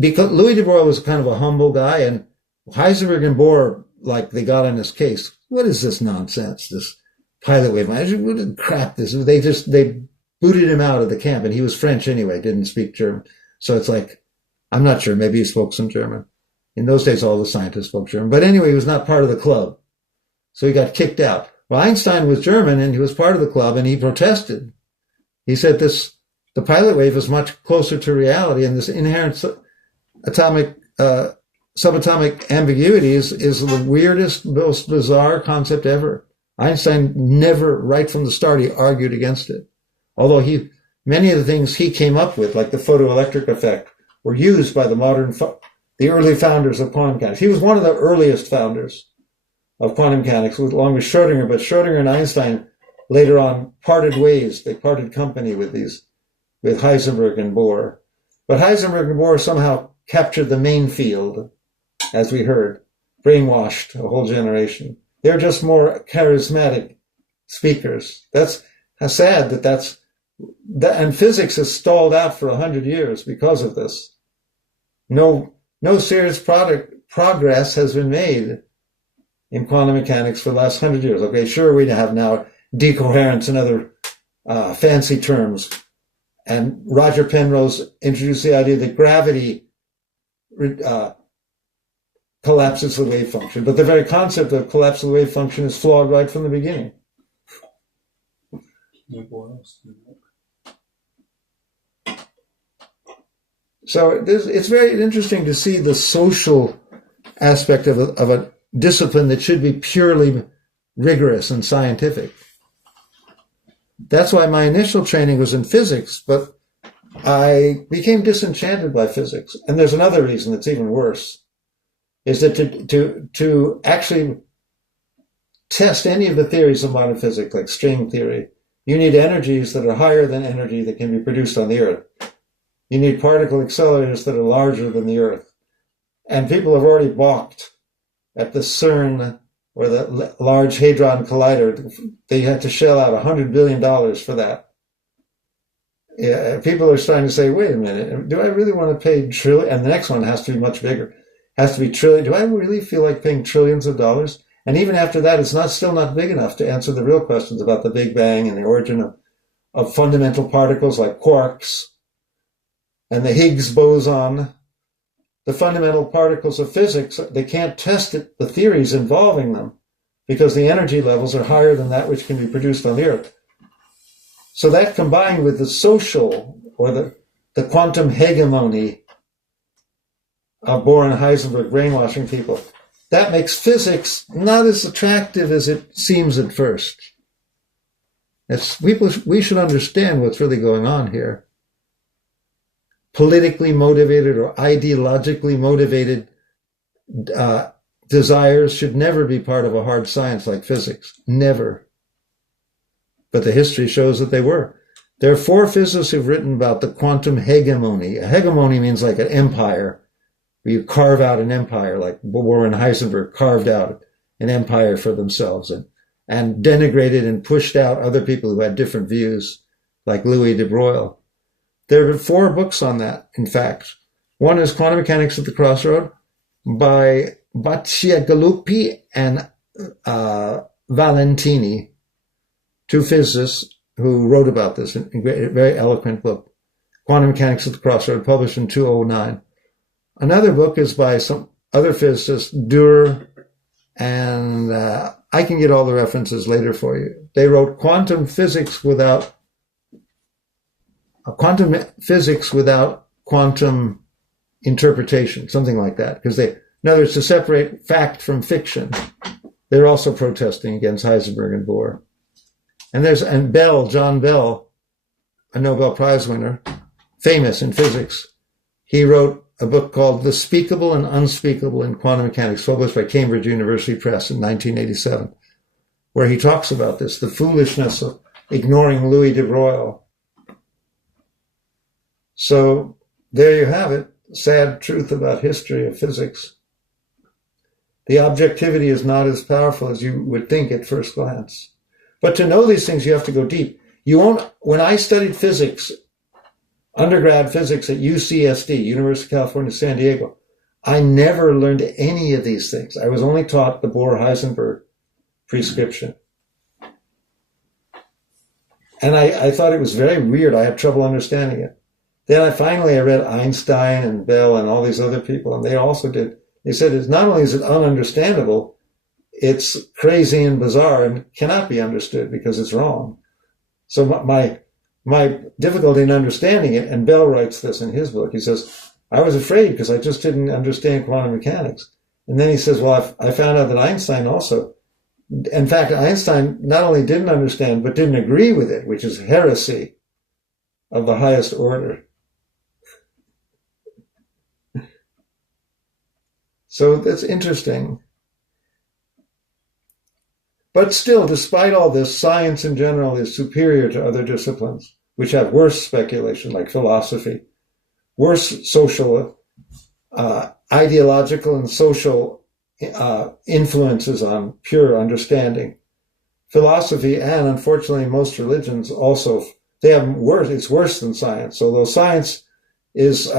because Louis de Broglie was kind of a humble guy, and Heisenberg and Bohr, they got on his case. What is this nonsense? This pilot wave? What crap this is? They booted him out of the camp, and he was French anyway, didn't speak German. So it's I'm not sure, maybe he spoke some German. In those days, all the scientists spoke German. But anyway, he was not part of the club. So he got kicked out. Well, Einstein was German, and he was part of the club, and he protested. He said the pilot wave is much closer to reality, and this inherent subatomic ambiguity is the weirdest, most bizarre concept ever. Einstein never, right from the start, he argued against it. Although many of the things he came up with, like the photoelectric effect, were used by the early founders of quantum mechanics. He was one of the earliest founders of quantum mechanics, along with Schrödinger, but Schrödinger and Einstein later on parted ways. They parted company with Heisenberg and Bohr. But Heisenberg and Bohr somehow captured the main field, as we heard, brainwashed a whole generation. They're just more charismatic speakers. That's sad that and physics has stalled out for 100 years because of this. No serious progress has been made in quantum mechanics for the last 100 years. Okay, sure, we have now decoherence and other fancy terms. And Roger Penrose introduced the idea that gravity collapses the wave function. But the very concept of collapse of the wave function is flawed right from the beginning. So it's very interesting to see the social aspect of a discipline that should be purely rigorous and scientific. That's why my initial training was in physics, but I became disenchanted by physics. And there's another reason that's even worse, is that to actually test any of the theories of modern physics, like string theory, You need energies that are higher than energy that can be produced on the Earth. You need particle accelerators that are larger than the Earth. And people have already balked at the CERN, or the Large Hadron Collider. They had to shell out $100 billion for that. Yeah, people are starting to say, wait a minute, do I really want to pay trillion? And the next one has to be much bigger. Has to be trillion. Do I really feel like paying trillions of dollars? And even after that, it's still not big enough to answer the real questions about the Big Bang and the origin of fundamental particles like quarks and the Higgs boson. The fundamental particles of physics, they can't test it, the theories involving them, because the energy levels are higher than that which can be produced on the Earth. So that combined with the social, or the quantum hegemony of Bohr and Heisenberg brainwashing people, that makes physics not as attractive as it seems at first. We should understand what's really going on here. Politically motivated or ideologically motivated desires should never be part of a hard science like physics. Never. But the history shows that they were. There are 4 physicists who've written about the quantum hegemony. A hegemony means like an empire, where you carve out an empire, like Bohr and Heisenberg carved out an empire for themselves and denigrated and pushed out other people who had different views, like Louis de Broglie. There have been 4 books on that, in fact. One is Quantum Mechanics at the Crossroad by Bacigalupi and Valentini, 2 physicists who wrote about this in a very eloquent book. Quantum Mechanics at the Crossroad, published in 2009. Another book is by some other physicists, Dürr, and I can get all the references later for you. They wrote Quantum Physics Without Quantum Interpretation, something like that. Because in other words, to separate fact from fiction. They're also protesting against Heisenberg and Bohr. And John Bell, a Nobel Prize winner, famous in physics, he wrote a book called The Speakable and Unspeakable in Quantum Mechanics, published by Cambridge University Press in 1987, where he talks about this, the foolishness of ignoring Louis de Broglie. So there you have it, sad truth about history of physics. The objectivity is not as powerful as you would think at first glance. But to know these things, you have to go deep. When I studied physics, undergrad physics at UCSD, University of California, San Diego, I never learned any of these things. I was only taught the Bohr-Heisenberg prescription. And I thought it was very weird. I had trouble understanding it. Then I read Einstein and Bell and all these other people, and they also did. They said it's not only is it ununderstandable, it's crazy and bizarre and cannot be understood because it's wrong. So my difficulty in understanding it, and Bell writes this in his book, he says, I was afraid because I just didn't understand quantum mechanics. And then he says, well, I found out that Einstein also, in fact, Einstein not only didn't understand, but didn't agree with it, which is heresy of the highest order. So that's interesting. But still, despite all this, science in general is superior to other disciplines, which have worse speculation, like philosophy, worse social, ideological and social influences on pure understanding. Philosophy and, unfortunately, most religions also, they have worse. It's worse than science. Although science is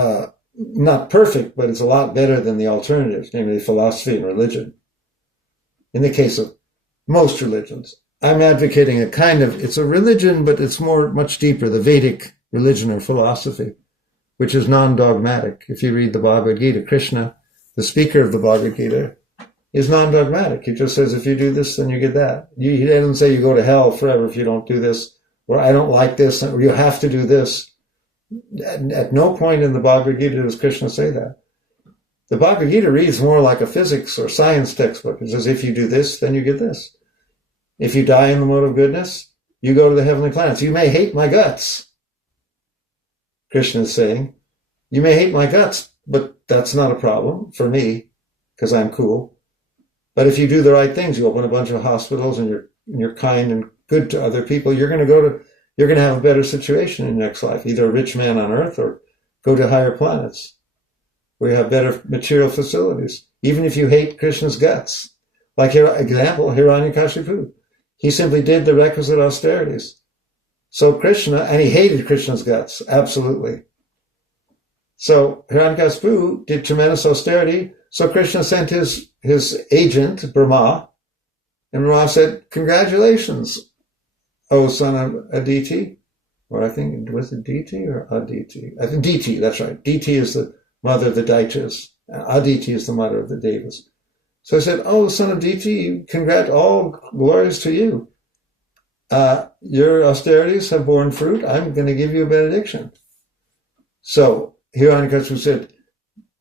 not perfect, but it's a lot better than the alternatives, namely philosophy and religion. In the case of most religions, I'm advocating it's a religion, but it's much deeper, the Vedic religion or philosophy, which is non-dogmatic. If you read the Bhagavad Gita, Krishna, the speaker of the Bhagavad Gita, is non-dogmatic. He just says, if you do this, then you get that. He doesn't say you go to hell forever if you don't do this, or I don't like this, or you have to do this. At no point in the Bhagavad Gita does Krishna say that. The Bhagavad Gita reads more like a physics or science textbook. It says, if you do this, then you get this. If you die in the mode of goodness, you go to the heavenly planets. You may hate my guts, Krishna is saying. You may hate my guts, but that's not a problem for me, because I'm cool. But if you do the right things, you open a bunch of hospitals and you're kind and good to other people, you're going to have a better situation in your next life, either a rich man on earth or go to higher planets where you have better material facilities, even if you hate Krishna's guts. Like here, example, Hiranyakashipu. He simply did the requisite austerities. So Krishna, and he hated Krishna's guts, absolutely. So Hiranyakashipu did tremendous austerity. So Krishna sent his agent, Brahma, and Brahma said, "Congratulations, O son of Aditi." Or I think, was it Diti or Aditi? I think Diti, that's right. Diti is the mother of the Daityas. Aditi is the mother of the Devas. So I said, "Oh, son of Diti, all glories to you. Your austerities have borne fruit. I'm going to give you a benediction." So Hiranyakashipu said,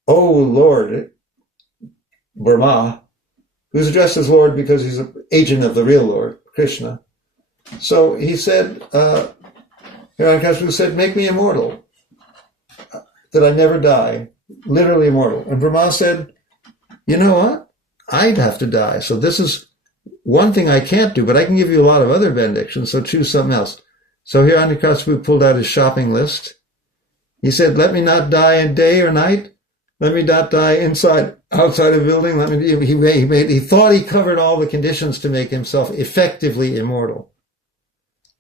"Oh, Lord," Brahma, who's addressed as Lord because he's an agent of the real Lord, Krishna. So he said, Hiranyakashipu said, "Make me immortal, that I never die, literally immortal." And Brahma said, "You know what? I'd have to die. So this is one thing I can't do, but I can give you a lot of other benedictions, so choose something else." So Hiranyakashipu pulled out his shopping list. He said, "Let me not die in day or night. Let me not die outside a building. He thought he covered all the conditions to make himself effectively immortal.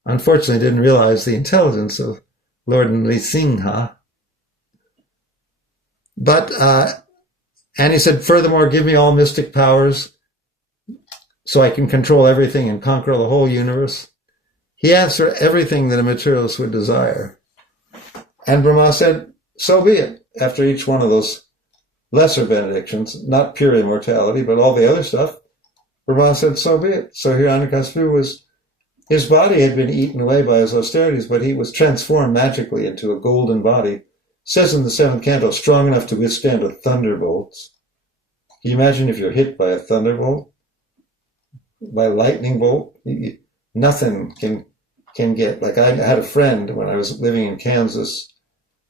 Unfortunately, didn't realize the intelligence of Lord Nrsimha. And he said, "Furthermore, give me all mystic powers so I can control everything and conquer the whole universe." He asked for everything that a materialist would desire. And Brahma said, "So be it." After each one of those lesser benedictions, not pure immortality, but all the other stuff, Brahma said, "So be it." So Hiranyakashipu his body had been eaten away by his austerities, but he was transformed magically into a golden body. It says in the 7th canto, strong enough to withstand a thunderbolt. Can you imagine if you're hit by a thunderbolt? By a lightning bolt? Nothing can get. Like I had a friend when I was living in Kansas,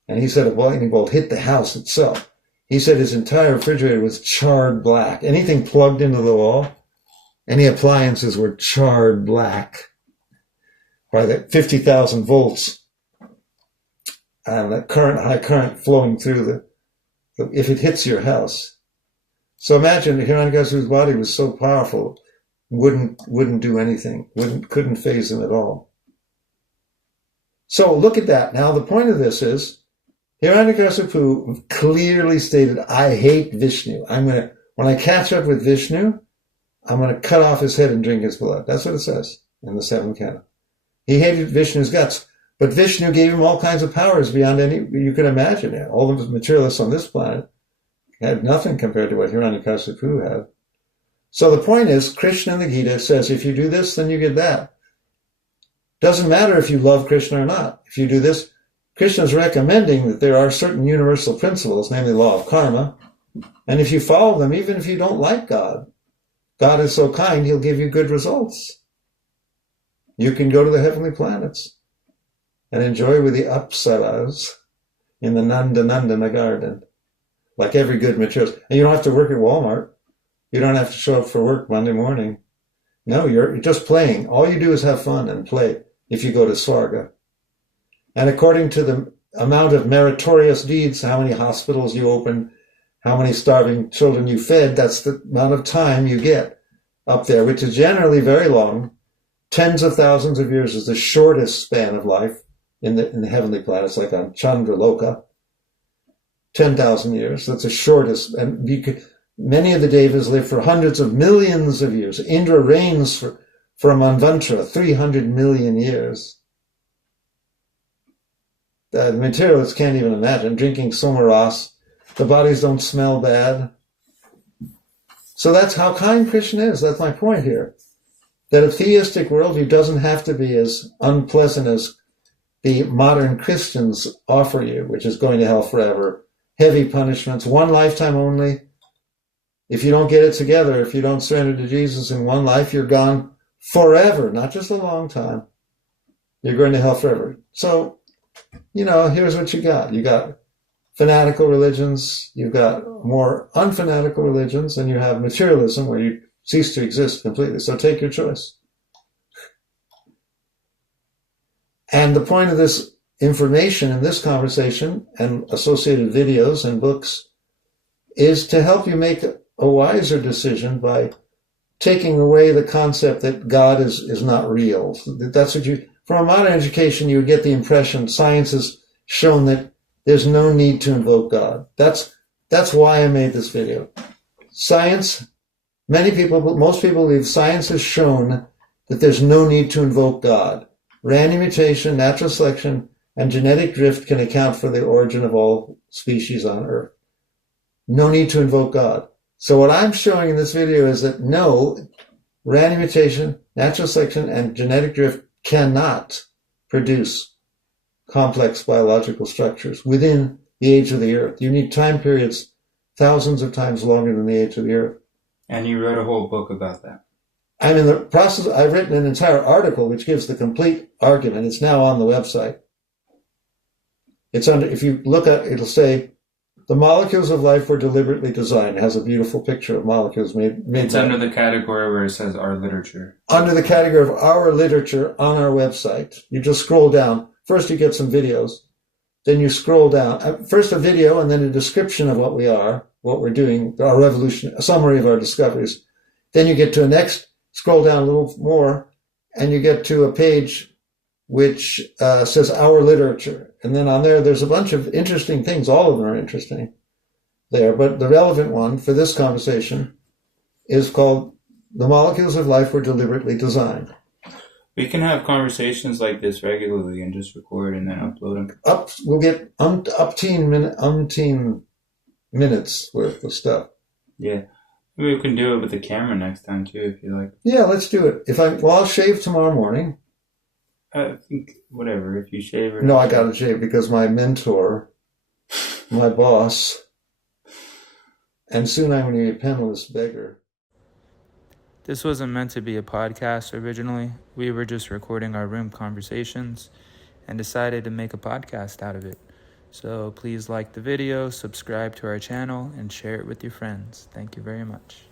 and he said a lightning bolt hit the house itself. He said his entire refrigerator was charred black. Anything plugged into the wall, any appliances were charred black by the 50,000 volts and the high current flowing through if it hits your house. So imagine Hiranyakashipu's body was so powerful, wouldn't do anything, couldn't phase him at all. So look at that. Now the point of this is, Hiranyakashipu clearly stated, "I hate Vishnu. When I catch up with Vishnu, I'm going to cut off his head and drink his blood." That's what it says in the 7th canto. He hated Vishnu's guts, but Vishnu gave him all kinds of powers beyond any you could imagine. All the materialists on this planet had nothing compared to what Hiranyakashipu had. So the point is, Krishna in the Gita says, if you do this, then you get that. Doesn't matter if you love Krishna or not. If you do this, Krishna is recommending that there are certain universal principles, namely law of karma, and if you follow them, even if you don't like God, God is so kind, he'll give you good results. You can go to the heavenly planets and enjoy with the apsaras in the Nandana garden, like every good materialist. And you don't have to work at Walmart. You don't have to show up for work Monday morning. No, you're just playing. All you do is have fun and play if you go to Swarga. And according to the amount of meritorious deeds, how many hospitals you opened, how many starving children you fed, that's the amount of time you get up there, which is generally very long. Tens of thousands of years is the shortest span of life in the heavenly planets, like on Chandraloka. 10,000 years, that's the shortest. And many of the Devas live for hundreds of millions of years. Indra reigns for a Manvantara, 300 million years. The materialists can't even imagine drinking somaras. The bodies don't smell bad. So that's how kind Krishna is. That's my point here. That a theistic worldview doesn't have to be as unpleasant as the modern Christians offer you, which is going to hell forever, heavy punishments, one lifetime only. If you don't get it together, if you don't surrender to Jesus in one life, you're gone forever, not just a long time. You're going to hell forever. So, here's what you got. You got fanatical religions, you've got more unfanatical religions, and you have materialism where you cease to exist completely. So take your choice. And the point of this information in this conversation and associated videos and books is to help you make a wiser decision by taking away the concept that God is not real. That's what from a modern education, you would get the impression science has shown that there's no need to invoke God. That's why I made this video. Science, most people believe science has shown that there's no need to invoke God. Random mutation, natural selection, and genetic drift can account for the origin of all species on Earth. No need to invoke God. So what I'm showing in this video is that no, random mutation, natural selection, and genetic drift cannot produce complex biological structures within the age of the Earth. You need time periods thousands of times longer than the age of the Earth. And you wrote a whole book about that. I'm in the process. I've written an entire article which gives the complete argument. It's now on the website. It's under. If you look at, it'll say, "The molecules of life were deliberately designed." It has a beautiful picture of molecules made. It's under the category where it says our literature. Under the category of our literature on our website, you just scroll down. First, you get some videos. Then you scroll down. First, a video, and then a description of what we are, what we're doing, our revolution, a summary of our discoveries. Then you get to a next. Scroll down a little more, and you get to a page which says our literature. And then on there, there's a bunch of interesting things. All of them are interesting there. But the relevant one for this conversation is called "The Molecules of Life Were Deliberately Designed." We can have conversations like this regularly and just record and then upload them. We'll get umpteen minutes worth of stuff. Yeah. Maybe we can do it with the camera next time too, if you like. Yeah, let's do it. I'll shave tomorrow morning. I think whatever. If you shave or no, I gotta shave because my mentor, my boss, and soon I'm going to be a penniless beggar. This wasn't meant to be a podcast originally. We were just recording our room conversations and decided to make a podcast out of it. So please like the video, subscribe to our channel, and share it with your friends. Thank you very much.